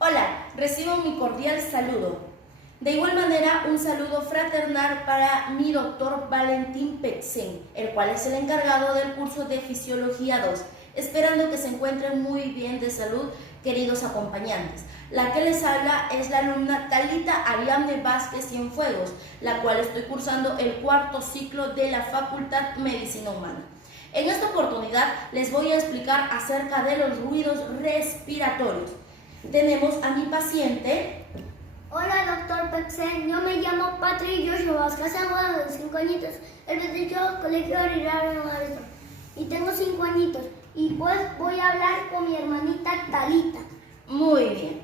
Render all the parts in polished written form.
Hola, recibo mi cordial saludo. De igual manera, un saludo fraternal para mi doctor Valentín Petzén, el cual es el encargado del curso de Fisiología 2, esperando que se encuentren muy bien de salud, queridos acompañantes. La que les habla es la alumna Talita Ariadne Vázquez Cienfuegos, la cual estoy cursando el cuarto ciclo de la Facultad Medicina Humana. En esta oportunidad les voy a explicar acerca de los ruidos respiratorios. Tenemos a mi paciente. Hola, doctor Petzén. Yo me llamo Patrick Joshua Vázquez, de 5 añitos, el Prestigio Colegio Aguilar Maestro. Y tengo 5 añitos. Y pues voy a hablar con mi hermanita Talita. Muy bien.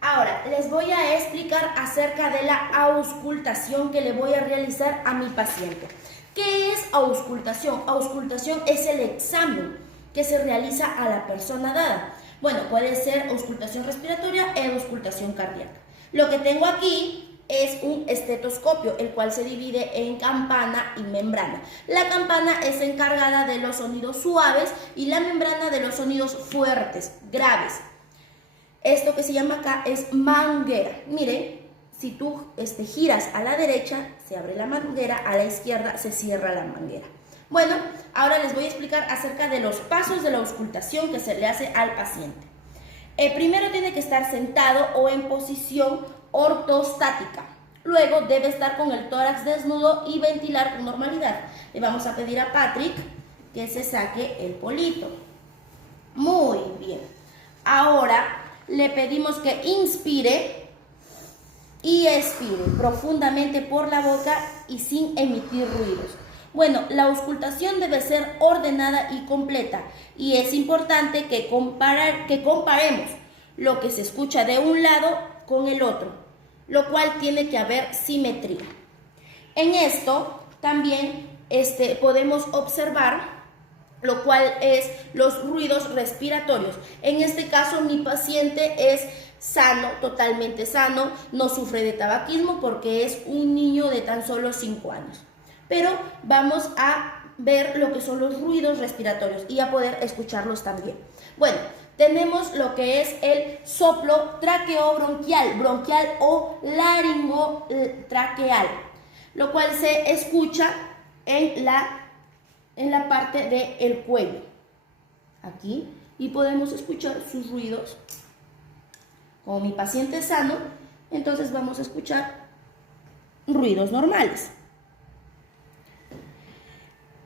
Ahora les voy a explicar acerca de la auscultación que le voy a realizar a mi paciente. ¿Qué es auscultación? Auscultación es el examen que se realiza a la persona dada. Bueno, puede ser auscultación respiratoria e auscultación cardíaca. Lo que tengo aquí es un estetoscopio, el cual se divide en campana y membrana. La campana es encargada de los sonidos suaves y la membrana de los sonidos fuertes, graves. Esto que se llama acá es manguera. Miren, si tú giras a la derecha, se abre la manguera, a la izquierda se cierra la manguera. Bueno, ahora les voy a explicar acerca de los pasos de la auscultación que se le hace al paciente. Primero tiene que estar sentado o en posición ortostática. Luego debe estar con el tórax desnudo y ventilar con normalidad. Le vamos a pedir a Patrick que se saque el polito. Muy bien. Ahora le pedimos que inspire y expire profundamente por la boca y sin emitir ruidos. Bueno, la auscultación debe ser ordenada y completa y es importante que comparemos lo que se escucha de un lado con el otro, lo cual tiene que haber simetría. En esto también podemos observar lo cual es los ruidos respiratorios. En este caso mi paciente es sano, totalmente sano, no sufre de tabaquismo porque es un niño de tan solo 5 años. Pero vamos a ver lo que son los ruidos respiratorios y a poder escucharlos también. Bueno, tenemos lo que es el soplo traqueobronquial, bronquial o laringotraqueal, lo cual se escucha en la parte del cuello, aquí, y podemos escuchar sus ruidos. Como mi paciente es sano, entonces vamos a escuchar ruidos normales.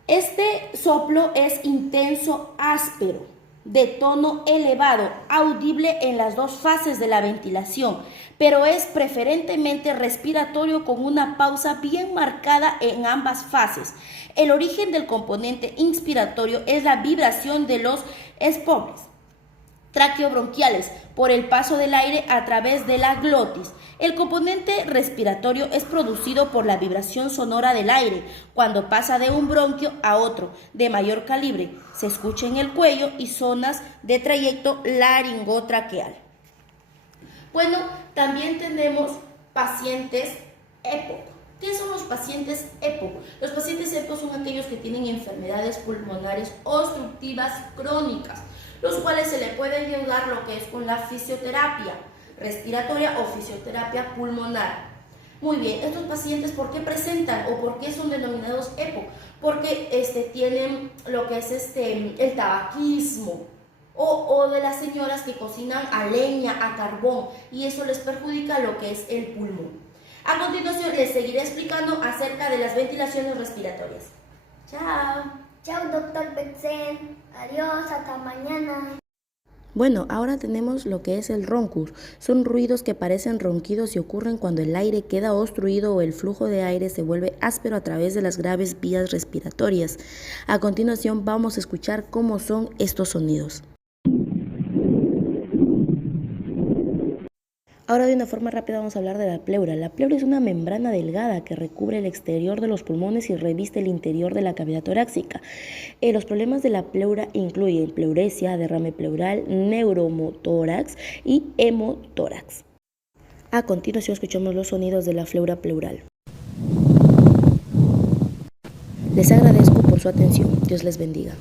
Este soplo es intenso, áspero, de tono elevado, audible en las dos fases de la ventilación, pero es preferentemente respiratorio con una pausa bien marcada en ambas fases. El origen del componente inspiratorio es la vibración de los esporas traqueobronquiales por el paso del aire a través de la glotis. El componente respiratorio es producido por la vibración sonora del aire cuando pasa de un bronquio a otro de mayor calibre. Se escucha en el cuello y zonas de trayecto laringotraqueal. Bueno, también tenemos pacientes EPOC. ¿Qué son los pacientes EPOC? Los pacientes EPOC son aquellos que tienen enfermedades pulmonares obstructivas crónicas, los cuales se le puede ayudar lo que es con la fisioterapia respiratoria o fisioterapia pulmonar. Muy bien, estos pacientes, ¿por qué presentan o por qué son denominados EPOC? Porque tienen lo que es el tabaquismo o de las señoras que cocinan a leña, a carbón, y eso les perjudica lo que es el pulmón. A continuación les seguiré explicando acerca de las ventilaciones respiratorias. Chao. Chao, doctor Petzén. Adiós, hasta mañana. Bueno, ahora tenemos lo que es el roncus. Son ruidos que parecen ronquidos y ocurren cuando el aire queda obstruido o el flujo de aire se vuelve áspero a través de las graves vías respiratorias. A continuación vamos a escuchar cómo son estos sonidos. Ahora de una forma rápida vamos a hablar de la pleura. La pleura es una membrana delgada que recubre el exterior de los pulmones y reviste el interior de la cavidad torácica. Los problemas de la pleura incluyen pleuresia, derrame pleural, neumotórax y hemotórax. A continuación escuchamos los sonidos de la pleura pleural. Les agradezco por su atención. Dios les bendiga.